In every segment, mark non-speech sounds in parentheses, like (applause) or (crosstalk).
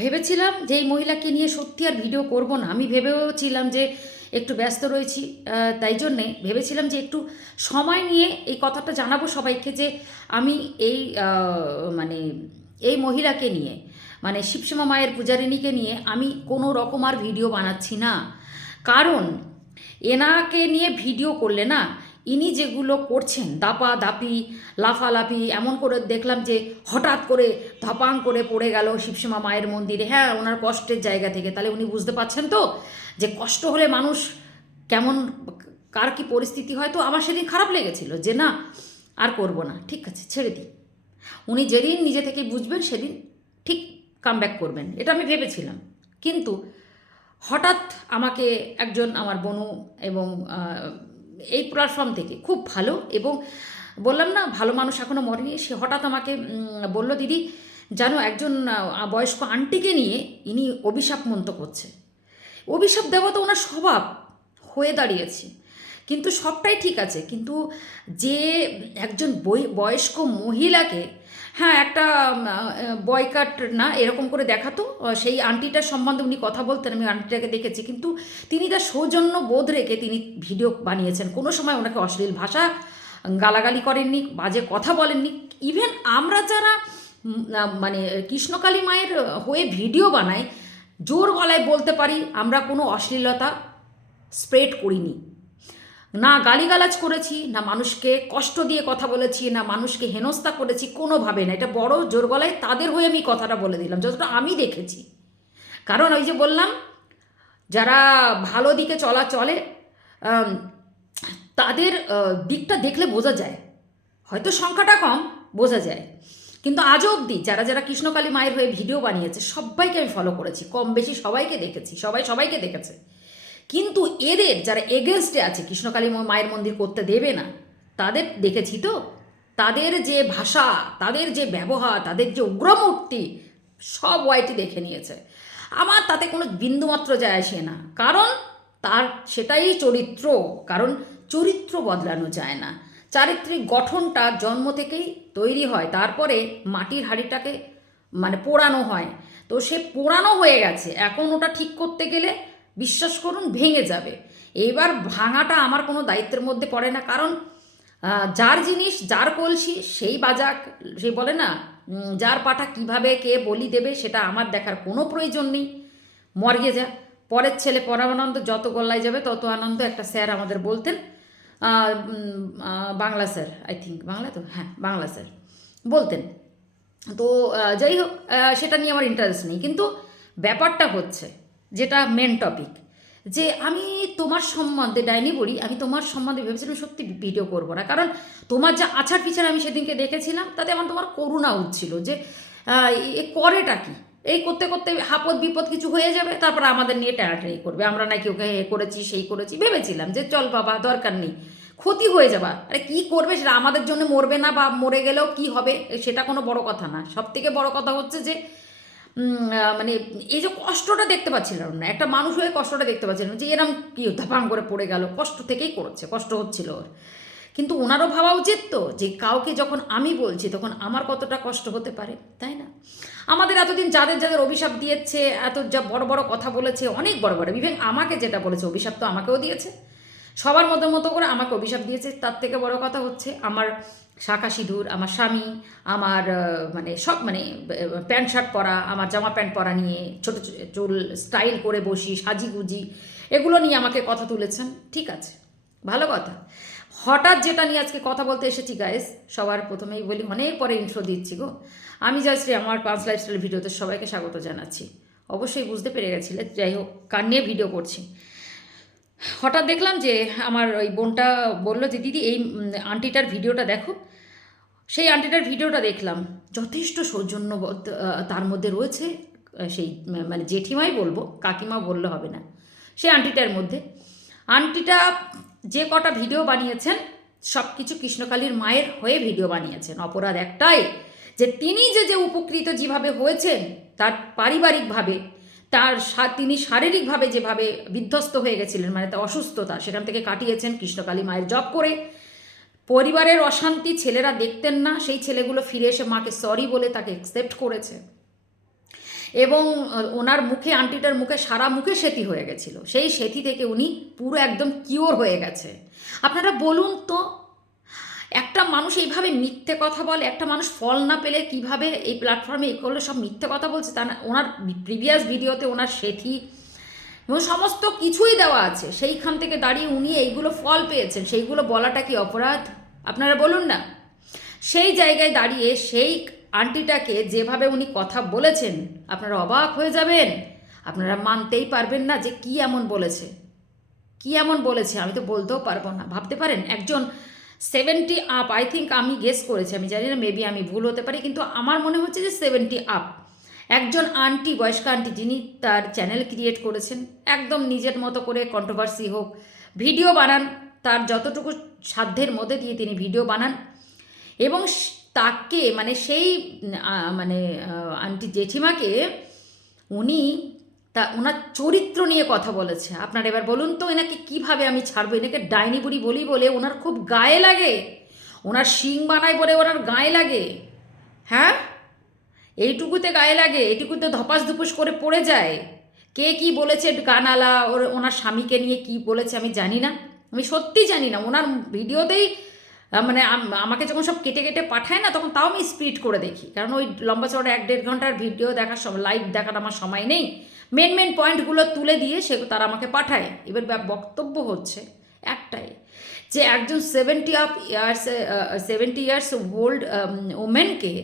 ভেবেছিলাম যে এই মহিলাকে নিয়ে সত্যি আর ভিডিও করব না। আমি ভেবেওছিলাম যে একটু ব্যস্ত রয়েছি তাই জন্যে ভেবেছিলাম যে একটু সময় নিয়ে এই কথাটা জানাব সবাইকে যে আমি এই মানে এই মহিলাকে নিয়ে মানে শিবশ্যামা মায়ের পূজারিণীকে নিয়ে আমি কোনো রকম আর ভিডিও বানাচ্ছি না। কারণ এনাকে নিয়ে ভিডিও করলে না ইনি যেগুলো করছেন, দাপা দাপি, লাফালাফি, এমন করে দেখলাম যে হঠাৎ করে ধপাং করে পড়ে গেল শিবসীমা মায়ের মন্দিরে। হ্যাঁ ওনার কষ্টের জায়গা থেকে। তাহলে উনি বুঝতে পারছেন তো যে কষ্ট হলে মানুষ কেমন, কার কি পরিস্থিতি হয়? তো আমার সেদিন খারাপ লেগেছিল যে না, আর করব না। ঠিক আছে, ছেড়ে দিই। উনি যেদিন নিজে থেকে বুঝবেন, সেদিন ঠিক কামব্যাক করবেন। এটা আমি ভেবেছিলাম। কিন্তু হঠাৎ আমাকে একজন আমার বনু এবং এই প্ল্যাটফর্ম থেকে। খুব ভালো এবং বললাম না, ভালো মানুষ এখনও মরেনি। সে হঠাৎ আমাকে বলল, দিদি, জানো, একজন বয়স্ক আন্টিকে নিয়ে ইনি অভিশাপ মন্ত করছে। অভিশাপ দেওয়া তো ওনার স্বভাব, হয়ে দাঁড়িয়েছি। কিন্তু সবটাই ঠিক আছে। কিন্তু যে একজন বয়স্ক মহিলাকে হ্যাঁ একটা বয়কাট না, এরকম করে দেখাতো। সেই আন্টিটার সম্বন্ধে উনি কথা বলতেন, আমি আন্টিটাকে দেখেছি। কিন্তু তিনি তার সৌজন্য বোধ রেখে তিনি ভিডিও বানিয়েছেন। কোনো সময় ওনাকে অশ্লীল ভাষা গালাগালি করেননি, বাজে কথা বলেননি। ইভেন আমরা যারা মানে কৃষ্ণকালী মায়ের হয়ে ভিডিও বানাই, জোর গলায় বলতে পারি, আমরা কোনো অশ্লীলতা স্প্রেড করিনি। না গালিগালাজ করেছি, না মানুষকে কষ্ট দিয়ে কথা বলেছি, না মানুষকে হেনস্থা করেছি কোনোভাবে না। এটা বড় জোর গলায় তাদের হয়ে আমি কথাটা বলে দিলাম, যতটা আমি দেখেছি। কারণ ওই যে বললাম, যারা ভালো দিকে চলা চলে তাদের দিকটা দেখলে বোঝা যায়। হয়তো সংখ্যাটা কম, বোঝা যায়। কিন্তু আজও অবধি যারা যারা কৃষ্ণকালী মায়ের হয়ে ভিডিও বানিয়েছে, সবাইকে আমি ফলো করেছি। কম বেশি সবাইকে দেখেছি, সবাই সবাইকে দেখেছে। কিন্তু এদের যারা এগেনস্টে আছে, কৃষ্ণকালী মায়ের মন্দির করতে দেবে না, তাদের দেখেছি তো? তাদের যে ভাষা, তাদের যে ব্যবহার, তাদের যে উগ্রমূর্তি, সব ওয়াইটি দেখে নিয়েছে। আমার তাতে কোনো বিন্দুমাত্র যায় আসে না। কারণ তার সেটাই চরিত্র, কারণ চরিত্র বদলানো যায় না। চারিত্রিক গঠনটা জন্ম থেকেই তৈরি হয়, তারপরে মাটির হাঁড়িটাকে মানে পোড়ানো হয়। তো সে পোড়ানো হয়ে গেছে। এখন ওটা ঠিক করতে গেলে বিশ্বাস করুন, ভেঙে যাবে। এইবার ভাঙাটা আমার কোনো দায়িত্বের মধ্যে পড়ে না, কারণ যার জিনিস, যার কলসি, সেই বাজাক, সে বলে না যার পাটা কীভাবে কে বলি দেবে সেটা আমার দেখার কোনো প্রয়োজন নেই। মর্গে যা, পরের ছেলে পরমানন্দ যত গল্লায় যাবে তত আনন্দ একটা স্যার আমাদের বলতেন। Bangla sir I think Bangla তো? হ্যাঁ বাংলা স্যার বলতেন। তো যাই হোক সেটা নিয়ে আমার ইন্টারেস্ট নেই। কিন্তু ব্যাপারটা হচ্ছে যেটা মেন টপিক যে আমি তোমার সম্বন্ধে, ডাইনি বলি আমি তোমার সম্বন্ধে ভেবেছিলাম সত্যি ভিডিও করব না। কারণ তোমার যা আছাড় পিছাড় আমি সেদিনকে দেখেছিলাম, তাতে আমার তোমার করুণা উঠছিল যে এ করেটা কি? এই করতে করতে হাপদ বিপদ কিছু হয়ে যাবে, তারপর আমাদের নিয়ে টানাটানি করবে। আমরা নাকি ওকে এ করেছি, সেই করেছি, ভেবেছিলাম যে চল বাবা, দরকার নেই। ক্ষতি হয়ে যাবা। আরে কি করবে সেটা আমাদের জন্য মরবে না বা মরে গেলেও কি হবে, সেটা কোনো বড় কথা না। সব থেকে বড় কথা হচ্ছে যে মানে এই যে কষ্টটা দেখতে পাচ্ছিলাম না, একটা মানুষ হয়ে কষ্টটা দেখতে পাচ্ছিলাম যে এরম কি ধাপাং করে পড়ে গেল, কষ্ট থেকেই করেছে, কষ্ট হচ্ছিল ওর। কিন্তু ওনারও ভাবা উচিত তো যে কাউকে যখন আমি বলছি তখন আমার কতটা কষ্ট হতে পারে, তাই না? আমাদের এতদিন যাদের যাদের অভিশাপ দিয়েছে, এত যা বড় বড় কথা বলেছে, অনেক বড় বড় বিবেক আমাকে যেটা বলেছে অভিশাপ তো আমাকেও দিয়েছে। সবার মতো মতো করে আমাকে অভিশাপ দিয়েছে, তার থেকে বড় কথা হচ্ছে আমার শাখা সিঁদুর, আমার স্বামী, আমার মানে সব মানে প্যান্ট শার্ট পরা, আমার জামা প্যান্ট পরা নিয়ে ছোটো চুল স্টাইল করে বসি সাজি গুজি এগুলো নিয়ে আমাকে কথা তুলেছেন। ঠিক আছে, ভালো কথা। হঠাৎ যেটা নিয়ে আজকে কথা বলতে এসেছি গাইস সবার প্রথমেই বলি, অনেক পরে ইন্ট্রো দিচ্ছি গো। আমি জয়শ্রী আমার পাঁচ লাইফস্টাইল ভিডিওতে সবাইকে স্বাগত জানাচ্ছি। অবশ্যই বুঝতে পেরে গেছিলে, যাই হোক, কার নিয়ে ভিডিও করছি? হঠাৎ দেখলাম যে আমার ওই বোনটা বলল যে, দিদি, এই আন্টিটার ভিডিওটা দেখো। সেই আন্টিটার ভিডিওটা দেখলাম। যথেষ্ট সৌজন্যবোধ আহ, তার মধ্যে রয়েছে সেই মানে জেঠিমাই বলব কাকিমা বললে হবে না সেই আন্টিটার মধ্যে। আন্টিটা যে কটা ভিডিও বানিয়েছেন সব কিছু কৃষ্ণকালীর মায়ের হয়ে ভিডিও বানিয়েছেন। অপরাধ একটাই যে তিনি যে যে উপকৃত যেভাবে হয়েছেন তার পারিবারিকভাবে তার তিনি শারীরিকভাবে যেভাবে বিধ্বস্ত হয়ে গেছিলেন মানে তার অসুস্থতা সেখান থেকে কাটিয়েছেন কৃষ্ণকালী মায়ের জব করে পরিবারের অশান্তি ছেলেরা দেখতেন না, সেই ছেলেগুলো ফিরে এসে মাকে সরি বলে তাকে অ্যাকসেপ্ট করেছে। এবং ওনার মুখে, আন্টিটার মুখে সারা মুখে সেতি হয়ে গেছিল। সেই সেতি থেকে উনি পুরো একদম কিওর হয়ে গেছে। আপনারা বলুন তো, একটা মানুষ এইভাবে মিথ্যে কথা বলে, একটা মানুষ ফল না পেলে কীভাবে এই প্ল্যাটফর্মে এই করলে, সব মিথ্যে কথা বলছে? তা না, ওনার প্রিভিয়াস ভিডিওতে ওনার সেথি এবং সমস্ত কিছুই দেওয়া আছে। সেইখান থেকে দাঁড়িয়ে উনি এইগুলো ফল পেয়েছেন। সেইগুলো বলাটা কি অপরাধ? আপনারা বলুন না। সেই জায়গায় দাঁড়িয়ে সেই আন্টিটাকে যেভাবে উনি কথা বলেছেন, আপনারা অবাক হয়ে যাবেন। আপনারা মানতেই পারবেন না যে কি এমন বলেছে। কি এমন বলেছে? আমি তো বলতেও পারব না। ভাবতে পারেন, একজন সেভেন্টি আপ আই থিঙ্ক আমি গেস করেছি। আমি জানি না মেবি আমি ভুল হতে পারি, কিন্তু আমার মনে হচ্ছে যে সেভেন্টি আপ একজন আন্টি, বয়স্ক আন্টি যিনি তার চ্যানেল ক্রিয়েট করেছেন, একদম নিজের মতো করে কন্ট্রোভার্সি হোক ভিডিও বানান, তার যতটুকু সাধ্যের মধ্যে দিয়ে তিনি ভিডিও বানান এবং তাকে মানে সেই মানে আন্টি জেঠিমাকে উনি তা ওনার চরিত্র নিয়ে কথা বলেছে। আপনার এবার বলুন তো, এনাকে কীভাবে আমি ছাড়বো? এনাকে ডাইনি বুড়ি বলি বলে ওনার খুব গায়ে লাগে। ওনার শিং বানায় বলে ওনার গায়ে লাগে। হ্যাঁ? এইটুকুতে গায়ে লাগে, এইটুকুতে ধপাস ধুপুস করে পড়ে যায়। কে কি বলেছে গানালা ওর, ওনার স্বামীকে নিয়ে কি বলেছে আমি জানি না। আমি সত্যি জানি না, ওনার ভিডিওতেই মানে আমাকে যখন সব কেটে কেটে পাঠায় না, তখন তাও আমি স্পিড করে দেখি। কারণ ওই লম্বা চড়া এক দেড় ঘণ্টার ভিডিও দেখার সময় লাইভ দেখার আমার সময় নেই। মেন মেন পয়েন্টগুলো তুলে দিয়ে সে তারা আমাকে পাঠায়। এবার ব্য- বক্তব্য হচ্ছে একটাই, যে একজন seventy of years seventy years old ওমেনকে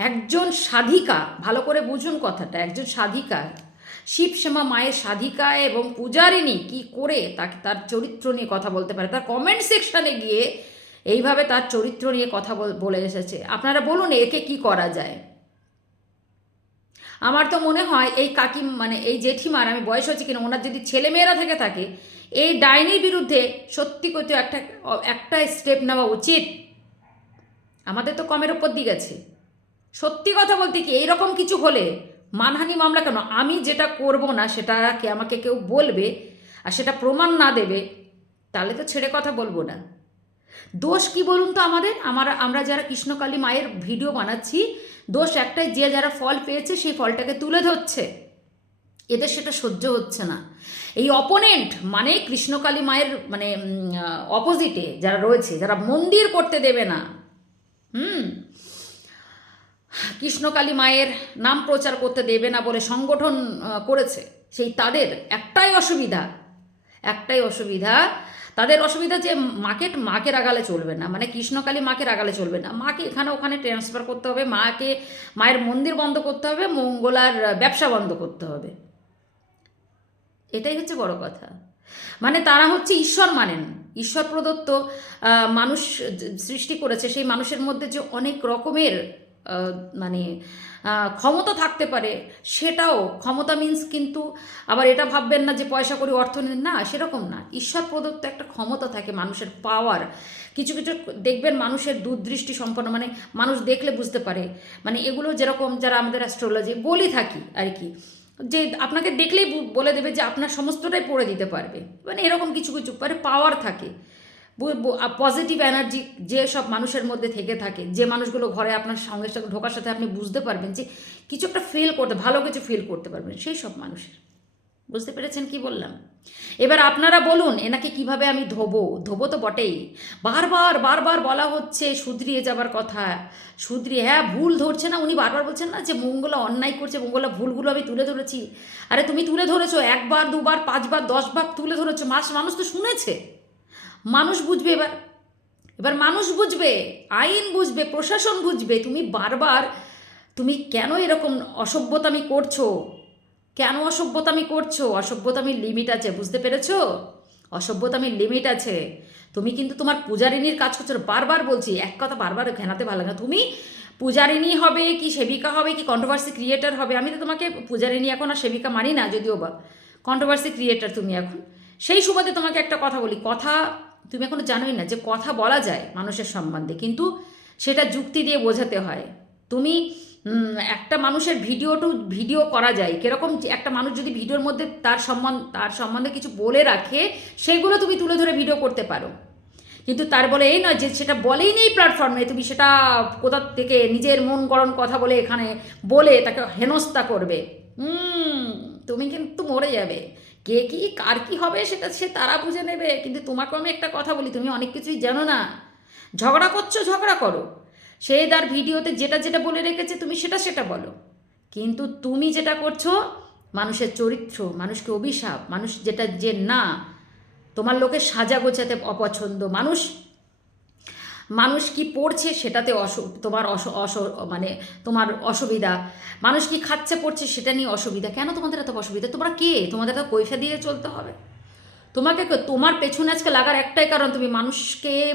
একজন সাধিকা, ভালো করে বুঝুন কথাটা, একজন সাধিকা শিবশ্যামা মায়ের সাধিকা এবং পূজারিনী কি করে তাকে তার চরিত্র নিয়ে কথা বলতে পারে? তার কমেন্ট সেকশনে গিয়ে এইভাবে তার চরিত্র নিয়ে কথা বল- এসেছে। আপনারা বলুন একে কি করা যায়? আমার তো মনে হয় এই কাকি মানে এই জেঠিমার, আমি বয়স হচ্ছে কিনা, ওনার যদি ছেলেমেয়েরা থেকে থাকে, এই ডাইনির বিরুদ্ধে সত্যি করতে একটা একটা স্টেপ নেওয়া উচিত। আমাদের তো কমের ওপর দিয়ে গেছে সত্যি কথা বলতে কি, এইরকম কিছু হলে মানহানি মামলা কেন? আমি যেটা করব না, সেটা কে আমাকে কেউ বলবে? আর সেটা প্রমাণ না দেবে? তাহলে তো ছেড়ে কথা বলব না। দোষ কি বলুন তো আমাদের? আমরা আমরা যারা কৃষ্ণকালী মায়ের ভিডিও বানাচ্ছি, দোষ একটাই, যে যারা ফল পেয়েছে, সেই ফলটাকে তুলে ধরছে। এদের সেটা সহ্য হচ্ছে না। এই অপোনেন্ট মানে কৃষ্ণকালী মায়ের মানে অপোজিটে যারা রয়েছে, যারা মন্দির করতে দেবে না। হুম? কৃষ্ণকালী মায়ের নাম প্রচার করতে দেবে না বলে সংগঠন করেছে, সেই তাদের একটাই অসুবিধা একটাই অসুবিধা, তাদের অসুবিধা যে মাকে মাকে রাগালে চলবে না মানে কৃষ্ণকালী মাকে রাগালে চলবে না। মাকে এখানে, ওখানে ট্রান্সফার করতে হবে, মাকে, মায়ের মন্দির বন্ধ করতে হবে মঙ্গলার ব্যবসা বন্ধ করতে হবে। এটাই হচ্ছে বড় কথা। মানে তারা হচ্ছে ঈশ্বর মানেন, ঈশ্বর প্রদত্ত মানুষ সৃষ্টি করেছে, সেই মানুষের মধ্যে যে অনেক রকমের মানে ক্ষমতা থাকতে পারে, সেটাও, ক্ষমতা মিন্স কিন্তু আবার এটা ভাববেন না যে পয়সা করি অর্থ নেন, না, সেরকম না। ঈশ্বর প্রদত্ত একটা ক্ষমতা থাকে মানুষের পাওয়ার কিছু কিছু দেখবেন মানুষের দূরদৃষ্টি সম্পন্ন মানে মানুষ দেখলে বুঝতে পারে। মানে এগুলো যেরকম যারা আমাদের অ্যাস্ট্রোলজি বলি থাকি আর কি। যে আপনাকে দেখলেই বলে দেবে যে আপনার সমস্তটাই পড়ে দিতে পারবে। মানে এরকম কিছু কিছু মানে পাওয়ার থাকে। পজিটিভ এনার্জি যে সব মানুষের মধ্যে থেকে থাকে, যে মানুষগুলো ঘরে আপনার সঙ্গে সঙ্গে ঢোকার সাথে আপনি বুঝতে পারবেন যে কিছু একটা ফিল করতে, ভালো কিছু ফিল করতে পারবেন, সেই সব মানুষের। বুঝতে পেরেছেন কি বললাম? এবার আপনারা বলুন, এনাকে কীভাবে আমি ধোবো? ধোবো তো বটেই। বারবার বারবার বলা হচ্ছে শুধরিয়ে যাবার কথা, শুধরিয়ে হ্যাঁ ভুল ধরছে না, উনি বারবার বলছেন না যে মঙ্গলা অন্যায় করছে, মঙ্গলা ভুলগুলো আমি তুলে ধরেছি। আরে তুমি তুলে ধরেছো, একবার, দুবার, পাঁচবার, দশবার তুলে ধরেছো, মাস, মানুষ তো শুনেছে। মানুষ বুঝবে এবার। এবার মানুষ বুঝবে, আইন বুঝবে, প্রশাসন বুঝবে, তুমি বারবার, তুমি কেন এরকম অসভ্যতামি করছ? কেন অসভ্যতামি করছ? অসভ্যতামির লিমিট আছে, বুঝতে পেরেছ? অসভ্যতামির লিমিট আছে। তুমি কিন্তু তোমার পূজারিনীর কাজ করছ, বারবার বলছি, এক কথা বারবার ঘেনাতে ভালো না। তুমি পূজারিনী হবে কি সেবিকা হবে কি কন্ট্রোভার্সি ক্রিয়েটার হবে? আমি তো তোমাকে পূজারিনী এখন আর সেবিকা মানি না, যদিও বা কন্ট্রোভার্সি ক্রিয়েটার তুমি এখন। সেই সুবাদে তোমাকে একটা কথা বলি, কথা তুমি এখনও জানোই না যে কথা বলা যায় মানুষের সম্বন্ধে, কিন্তু সেটা যুক্তি দিয়ে বোঝাতে হয়। তুমি একটা মানুষের ভিডিও টু ভিডিও করা যায়, কীরকম একটা মানুষ যদি ভিডিওর মধ্যে তার সম্বন্ধ তার সম্বন্ধে কিছু বলে রাখে, সেগুলো তুমি তুলে ধরে ভিডিও করতে পারো। কিন্তু তার বলে এই নয় যে সেটা বলেই নেই প্ল্যাটফর্মে তুমি সেটা কোথা থেকে নিজের মন গড়ন কথা বলে এখানে বলে তাকে হেনস্থা করবে। হুম তুমি কিন্তু মরে যাবে। কে কি, কার কি হবে সেটা সে তারা বুঝে নেবে। কিন্তু তোমাকে আমি একটা কথা বলি, তুমি অনেক কিছুই জানো না। ঝগড়া করছ, ঝগড়া করো। সে তার ভিডিওতে যেটা যেটা বলে রেখেছে, তুমি সেটা সেটা বলো। কিন্তু তুমি যেটা করছ, মানুষের চরিত্র, মানুষকে অভিশাপ, মানুষ যেটা যে না, তোমার লোকে সাজা গোছাতে অপছন্দ, মানুষ মানুষ কি পড়ছে সেটাতে অস, তোমার অস অস মানে তোমার অসুবিধা। মানুষ কি খাচ্ছে, পড়ছে সেটা নিয়ে অসুবিধা। কেন তোমাদের এত অসুবিধা? তোমরা কে? তোমাদের তো পয়সা দিয়ে চলতে হবে। তোমাকে তোমার পেছনে আজকে লাগার একটাই কারণ, তুমি মানুষকে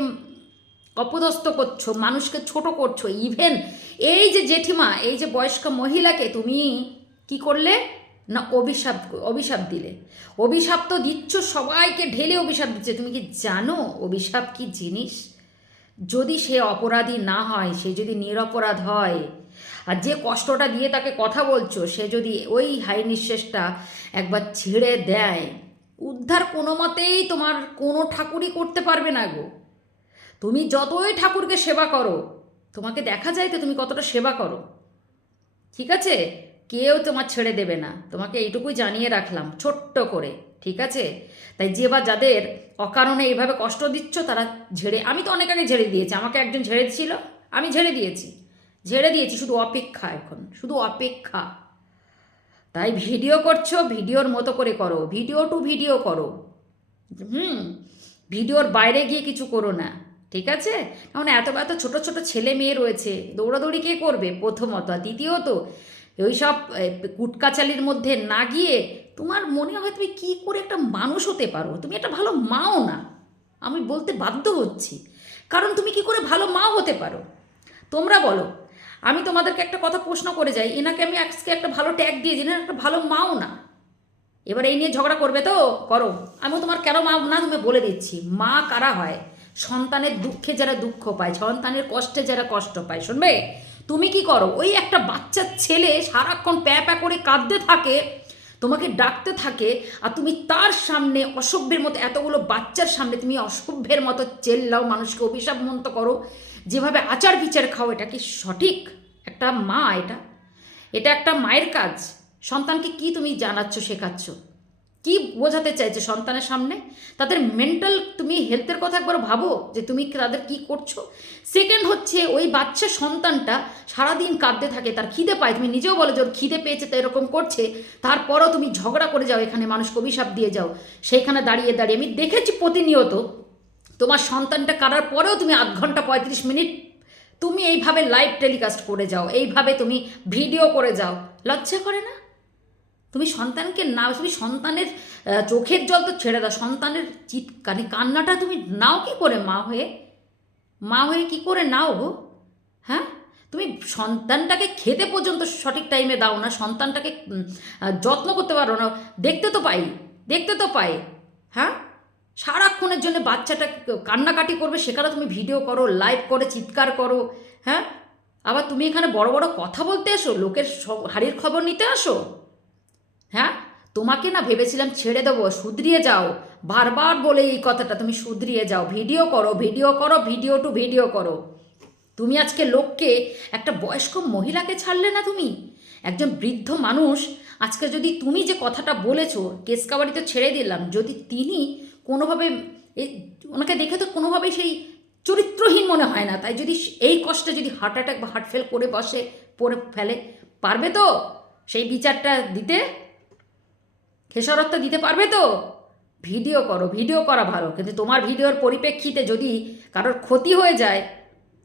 অপদস্থ করছ, মানুষকে ছোট করছ। ইভেন এই যে জেঠিমা, এই যে বয়স্ক মহিলাকে তুমি কি করলে? না, অভিশাপ অভিশাপ দিলে। অভিশাপ তো দিচ্ছ, সবাইকে ঢেলে অভিশাপ দিচ্ছে। তুমি কি জানো অভিশাপ কি জিনিস? যদি সে অপরাধী না হয়, সে যদি নিরপরাধ হয়, আর যে কষ্টটা দিয়ে তাকে কথা বলছো, সে যদি ওই হাই নিঃশ্বাসটা একবার ছেড়ে দেয়, উদ্ধার কোনো মতেই তোমার কোনো ঠাকুরই করতে পারবে না গো। তুমি যতই ঠাকুরকে সেবা করো, তোমাকে দেখা যায় তো তুমি কতটা সেবা করো। ঠিক আছে? কেউ তোমার ছেড়ে দেবে না। তোমাকে এইটুকুই জানিয়ে রাখলাম, ছোট্ট করে। ঠিক আছে? তাই যে বা যাদের অকারণে এইভাবে কষ্ট দিচ্ছ, তারা ঝেড়ে, আমি তো অনেক আগে ঝেড়ে দিয়েছি, আমাকে একজন ঝেড়ে ছিল আমি ঝেড়ে দিয়েছি। ঝেড়ে দিয়েছি শুধু অপেক্ষা এখন, শুধু অপেক্ষা। তাই ভিডিও করছ, ভিডিওর মতো করে করো, ভিডিও টু ভিডিও করো। হুম, ভিডিওর বাইরে গিয়ে কিছু করো না, ঠিক আছে? কারণ এত এত ছোট ছোট ছেলে মেয়ে রয়েছে, দৌড়াদৌড়ি কে করবে? প্রথমত। আর দ্বিতীয়ত ওই সব কুটকাচালির মধ্যে না গিয়ে তোমার মনে হয় তুমি কী করে একটা মানুষ হতে পারো? তুমি একটা ভালো মাও না। আমি বলতে বাধ্য হচ্ছি। কারণ তুমি কি করে ভালো মাও হতে পারো? তোমরা বলো। আমি তোমাদেরকে একটা কথা প্রশ্ন করে যাই। এনাকে আমি আজকে একটা ভালো ট্যাগ দিয়ে দিই একটা ভালো মাও না। এবার এই নিয়ে ঝগড়া করবে তো? করো। আমি তোমার কেন মা না তুমি বলে দিচ্ছি। মা কারা হয়? সন্তানের দুঃখে যারা দুঃখ পায়, সন্তানের কষ্টে যারা কষ্ট পায়। শুনবে? তুমি কি করো? ওই একটা বাচ্চা ছেলে সারাক্ষণ প্যা প্যা করে কাঁদতে থাকে তোমাকে ডাকতে থাকে আর তুমি তার সামনে অসভ্যের মতো এতগুলো বাচ্চার সামনে তুমি অসভ্যের মতো চেল্লাও মানুষকে, অভিশাপ মন্ত করো। যেভাবে আচার বিচার খাও, এটা কি সঠিক? একটা মা এটা। এটা একটা মায়ের কাজ। সন্তানকে কি তুমি জানাচ্ছ, শেখাচ্ছ? কি বোঝাতে চাইছে সন্তানের সামনে? তাদের মেন্টাল তুমি হেলথের কথা একবার ভাবো যে তুমি তাদের কি করছ? সেকেন্ড হচ্ছে ওই বাচ্চা সন্তানটা সারাদিন কাঁদতে থাকে, তার খিদে পায়। তুমি নিজেও বলো যে ওর খিদে পেয়েছে তো এরকম করছে। তারপরও তুমি ঝগড়া করে যাও, এখানে মানুষকে অভিশাপ দিয়ে যাও। সেইখানে দাঁড়িয়ে দাঁড়িয়ে আমি দেখেছি প্রতিনিয়ত তোমার সন্তানটা কাটার পরেও তুমি আধ ঘণ্টা পঁয়ত্রিশ মিনিট তুমি এইভাবে লাইভ টেলিকাস্ট করে যাও, এইভাবে তুমি ভিডিও করে যাও। লজ্জা করে না? তুমি সন্তানকে না তুমি সন্তানের চোখের জল তো ছেড়ে দাও, সন্তানের চিৎ মানে কান্নাটা তুমি নাও কি করে মা হয়ে? মা হয়ে কি করে নাও গো? হ্যাঁ? তুমি সন্তানটাকে খেতে পর্যন্ত সঠিক টাইমে দাও না, সন্তানটাকে যত্ন করতে পারো না, দেখতে তো পাই, দেখতে তো পাই হ্যাঁ? সারাক্ষণের জন্য বাচ্চাটা কান্নাকাটি করবে, সেখানে তুমি ভিডিও করো লাইভ করে, চিৎকার করো হ্যাঁ? আবার তুমি এখানে বড় বড় কথা বলতে এসো, লোকের হাড়ির খবর নিতে আসো? হ্যাঁ? তোমাকে না ভেবেছিলাম ছেড়ে দেবো, শুধরিয়ে যাও। বারবার বলে এই কথাটা, তুমি শুধরিয়ে যাও। ভিডিও করো ভিডিও করো, ভিডিও টু ভিডিও করো। তুমি আজকে লোককে, একটা বয়স্ক মহিলাকে ছাড়লে না তুমি? একজন বৃদ্ধ মানুষ, আজকে যদি তুমি যে কথাটা বলেছ, কেস কেসকাবাড়ি তো ছেড়ে দিলাম, যদি তিনি কোনোভাবে ওনাকে দেখে তো কোনোভাবেই সেই চরিত্রহীন মনে হয় না। তাই যদি এই কষ্টে যদি হার্ট অ্যাটাক বা হার্ট ফেল করে বসে, পড়ে ফেলে, পারবে তো সেই বিচারটা দিতে? খেসারত্ব দিতে পারবে তো? ভিডিও করো, ভিডিও করা ভালো, কিন্তু তোমার ভিডিওর পরিপ্রেক্ষিতে যদি কারোর ক্ষতি হয়ে যায়,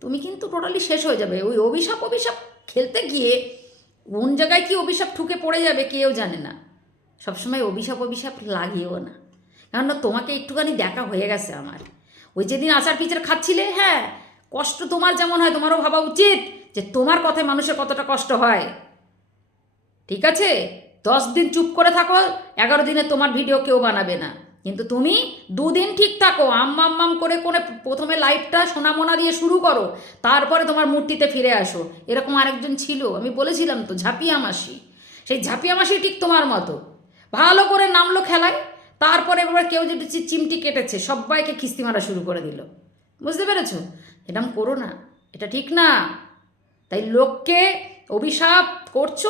তুমি কিন্তু টোটালি শেষ হয়ে যাবে। ওই অভিশাপ অভিশাপ খেলতে গিয়ে কোন জায়গায় কি অভিশাপ ঠুকে পড়ে যাবে কেউ জানে না। সবসময় অভিশাপ অভিশাপ লাগিও না। কেননা তোমাকে একটুখানি দেখা হয়ে গেছে আমার। ওই যেদিন আচার পিচার খাচ্ছিলে হ্যাঁ কষ্ট তোমার যেমন হয়, তোমারও ভাবা উচিত যে তোমার কথায় মানুষের কতটা কষ্ট হয়। ঠিক আছে? দশ দিন চুপ করে থাকো, এগারো দিনে তোমার ভিডিও কেউ বানাবে না। কিন্তু তুমি দুদিন ঠিক থাকো আম্মাম মাম করে করে প্রথমে লাইভটা সোনামোনা দিয়ে শুরু করো, তারপরে তোমার মূর্তিতে ফিরে আসো। এরকম আরেকজন ছিল, আমি বলেছিলাম তো, ঝাঁপিয়া মাসি। সেই ঝাঁপিয়া মাসি ঠিক তোমার মতো। ভালো করে নামলো খেলায়, তারপরে এবার কেউ যদি চিমটি কেটেছে, সবাইকে খিস্তি মারা শুরু করে দিল। বুঝতে পেরেছ? এরম করো না, এটা ঠিক না। তাই লোককে অভিশাপ করছ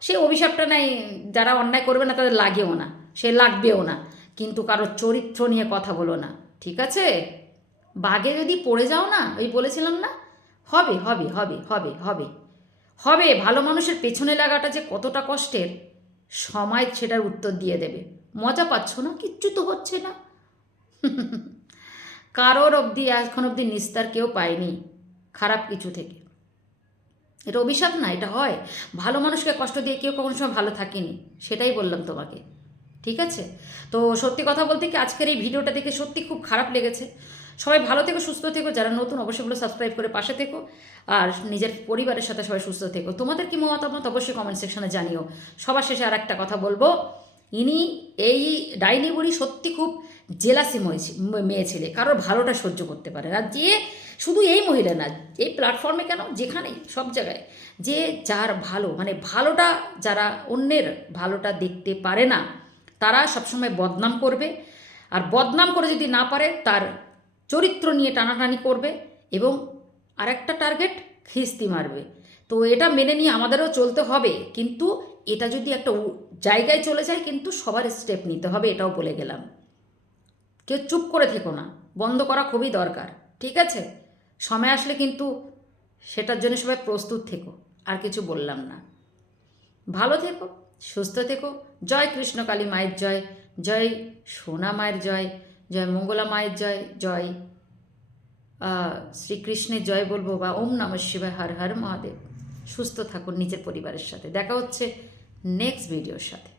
সেই অভিশাপটা নাই, যারা অন্যায় করবে না তাদের লাগেও না, সে লাগবেও না। কিন্তু কারোর চরিত্র নিয়ে কথা বলো না, ঠিক আছে? বাগে যদি পড়ে যাও না, ওই বলেছিলাম না? হবে হবে হবে হবে হবে। হবে, ভালো মানুষের পেছনে লাগাটা যে কতটা কষ্টের সময় সেটার উত্তর দিয়ে দেবে। মজা পাচ্ছ না? কিচ্ছু তো হচ্ছে না। (laughs) কারোর অবধি এখন অবধি নিস্তার কেউ পায়নি, খারাপ কিছু থেকে। এটা অভিশাপ না, এটা হয়। ভালো মানুষকে কষ্ট দিয়ে কেউ কখনো সময় ভালো থাকেনি, সেটাই বললাম তোমাকে, ঠিক আছে? তো সত্যি কথা বলতে কি আজকের এই ভিডিওটা দেখে সত্যি খুব খারাপ লেগেছে। সবাই ভালো থেকো, সুস্থ থেকো, যারা নতুন অবশ্যই বলে সাবস্ক্রাইব করে পাশে থেকো, আর নিজের পরিবারের সাথে সবাই সুস্থ থেকো। তোমাদের কি মতামত? অবশ্যই কমেন্ট সেকশনে জানিও। সবার শেষে আর একটা কথা বলব। ইনি এই ডাইনি বুড়ি সত্যি খুব জেলাসি মেয়ে ছেলে, কারোর ভালোটা সহ্য করতে পারে আর যে শুধু এই মহিলা না, এই প্ল্যাটফর্মে কেন? যেখানেই সব জায়গায়। যে যার ভালো মানে ভালোটা যারা অন্যের ভালোটা দেখতে পারে না, তারা সবসময় বদনাম করবে। আর বদনাম করে যদি না পারে, তার চরিত্র নিয়ে টানাটানি করবে এবং আরেকটা টার্গেট খিস্তি মারবে। তো এটা মেনে নিয়ে আমাদেরও চলতে হবে। কিন্তু এটা যদি একটা জায়গায় চলে যায়, কিন্তু সবার স্টেপ নিতে হবে, এটাও বলে গেলাম। কেউ চুপ করে থেকো না, বন্ধ করা খুবই দরকার, ঠিক আছে? সময় আসলে কিন্তু সেটার জন্য সবাই প্রস্তুত থেকো, আর কিছু বললাম না। ভালো থেকো, সুস্থ থেকো, জয় কৃষ্ণকালী মায়ের জয় জয় সোনা মায়ের জয় জয় মঙ্গলা মায়ের জয় জয় শ্রীকৃষ্ণের জয় বলব বা ওম নমঃ শিবায়, হর হর মহাদেব। সুস্থ থাকুন নিজের পরিবারের সাথে। দেখা হচ্ছে নেক্সট ভিডিওর সাথে।